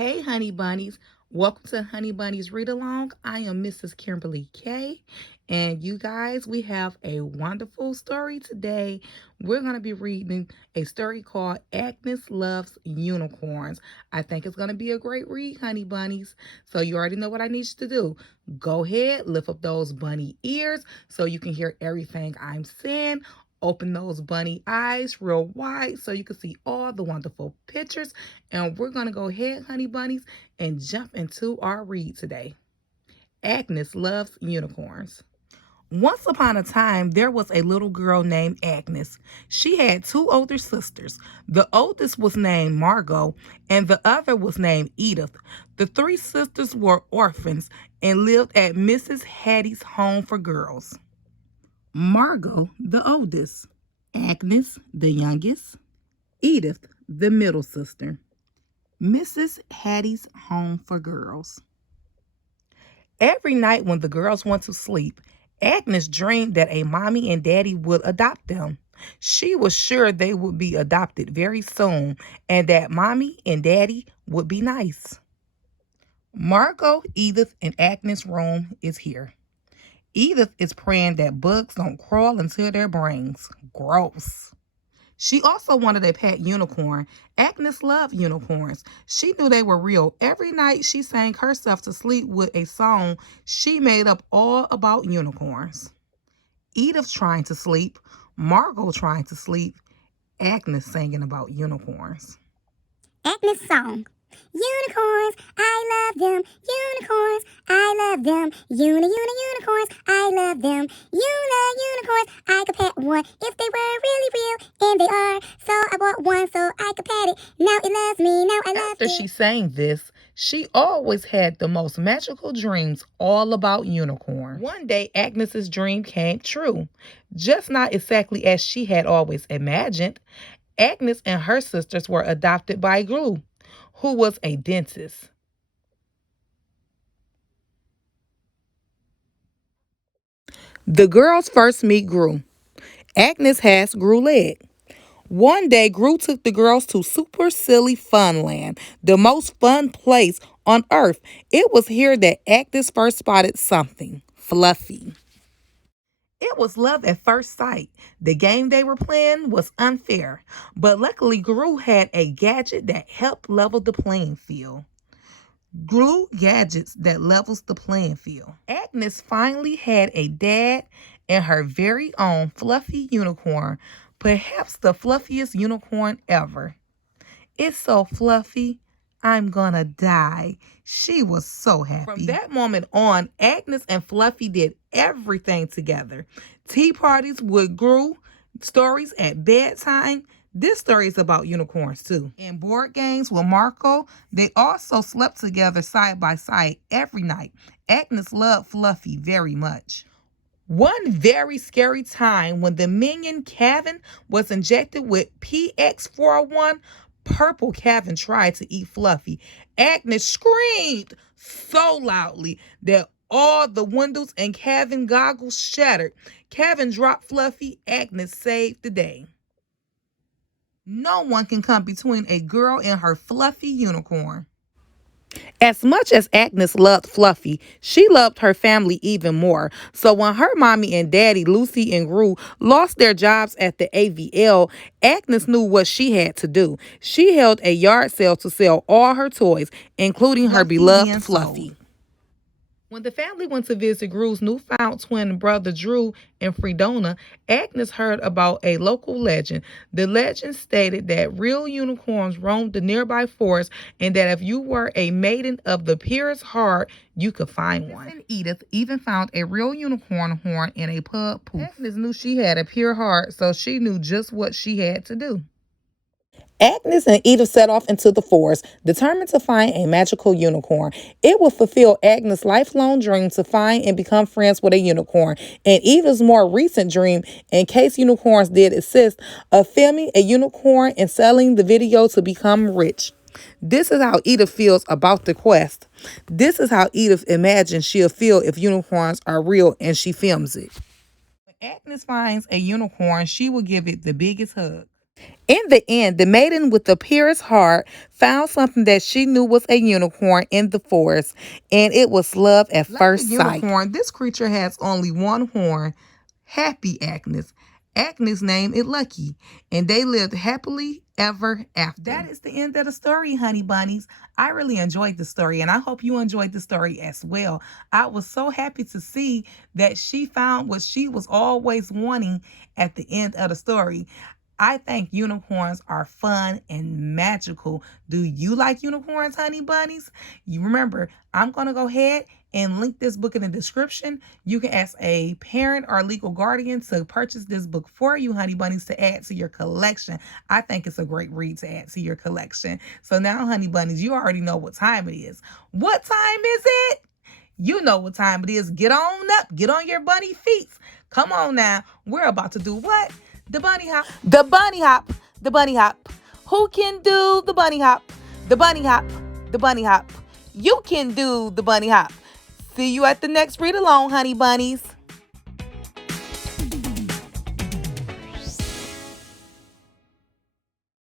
Hey, honey bunnies. Welcome to Honey Bunnies Read Along. I am Mrs. Kimberly K. And you guys, we have a wonderful story today. We're going to be reading a story called Agnes Loves Unicorns. I think it's going to be a great read, honey bunnies. So you already know what I need you to do. Go ahead, lift up those bunny ears so you can hear everything I'm saying. Open those bunny eyes real wide so you can see all the wonderful pictures. And we're going to go ahead, honey bunnies, and jump into our read today. Agnes Loves Unicorns. Once upon a time, there was a little girl named Agnes. She had two older sisters. The oldest was named Margot, and the other was named Edith. The three sisters were orphans and lived at Mrs. Hattie's home for girls. Margot, the oldest. Agnes, the youngest. Edith, the middle sister. Mrs. Hattie's home for girls. Every night when the girls went to sleep, Agnes dreamed that a mommy and daddy would adopt them. She was sure they would be adopted very soon and that mommy and daddy would be nice. Margot, Edith, and Agnes' room is here. Edith is praying that bugs don't crawl into their brains. Gross. She also wanted a pet unicorn. Agnes loved unicorns. She knew they were real. Every night she sang herself to sleep with a song she made up all about unicorns. Edith trying to sleep, Margot trying to sleep, Agnes singing about unicorns. Agnes song. Unicorns, I love them. Unicorns, I love them. Unicorns, I love them. Unicorns, I could pet one if they were really real, and they are. So I bought one so I could pet it. Now it loves me, now I love it. After she sang this, she always had the most magical dreams all about unicorns. One day, Agnes's dream came true, just not exactly as she had always imagined. Agnes and her sisters were adopted by Gru, who was a dentist. The girls first meet Gru. Agnes has Gru leg. One day, Gru took the girls to Super Silly Funland, the most fun place on earth. It was here that Agnes first spotted something fluffy. It was love at first sight. The game they were playing was unfair, but luckily Gru had a gadget that helped level the playing field. Gru gadgets that levels the playing field. Agnes finally had a dad and her very own fluffy unicorn, perhaps the fluffiest unicorn ever. It's so fluffy, I'm gonna die. She was so happy. From that moment on, Agnes and Fluffy did everything together. Tea parties with Gru, stories at bedtime. This story is about unicorns too. And board games with Marco, they also slept together side by side every night. Agnes loved Fluffy very much. One very scary time when the minion Kevin was injected with PX401, Purple Kevin tried to eat Fluffy. Agnes screamed so loudly that all the windows and Kevin goggles shattered. Kevin dropped Fluffy. Agnes saved the day. No one can come between a girl and her fluffy unicorn. As much as Agnes loved Fluffy, she loved her family even more. So when her mommy and daddy, Lucy and Gru, lost their jobs at the AVL, Agnes knew what she had to do. She held a yard sale to sell all her toys, including her beloved Fluffy. When the family went to visit Gru's newfound twin brother Drew and Fredona, Agnes heard about a local legend. The legend stated that real unicorns roamed the nearby forest and that if you were a maiden of the purest heart, you could find one. And Edith even found a real unicorn horn in a pub poof. Agnes knew she had a pure heart, so she knew just what she had to do. Agnes and Edith set off into the forest, determined to find a magical unicorn. It would fulfill Agnes' lifelong dream to find and become friends with a unicorn, and Edith's more recent dream, in case unicorns did exist, of filming a unicorn and selling the video to become rich. This is how Edith feels about the quest. This is how Edith imagines she'll feel if unicorns are real and she films it. When Agnes finds a unicorn, she will give it the biggest hug. In the end, the maiden with the purest heart found something that she knew was a unicorn in the forest, and it was love at first sight. Unicorn, this creature has only one horn. Happy Agnes. Agnes named it Lucky, and they lived happily ever after. That is the end of the story, honey bunnies. I really enjoyed the story, and I hope you enjoyed the story as well. I was so happy to see that she found what she was always wanting at the end of the story. I think unicorns are fun and magical. Do you like unicorns, honey bunnies? You remember, I'm going to go ahead and link this book in the description. You can ask a parent or legal guardian to purchase this book for you, honey bunnies, to add to your collection. I think it's a great read to add to your collection. So now, honey bunnies, you already know what time it is. What time is it? You know what time it is. Get on up. Get on your bunny feet. Come on now. We're about to do what? The bunny hop. The bunny hop. The bunny hop. Who can do the bunny hop? The bunny hop. The bunny hop. You can do the bunny hop. See you at the next read along, honey bunnies.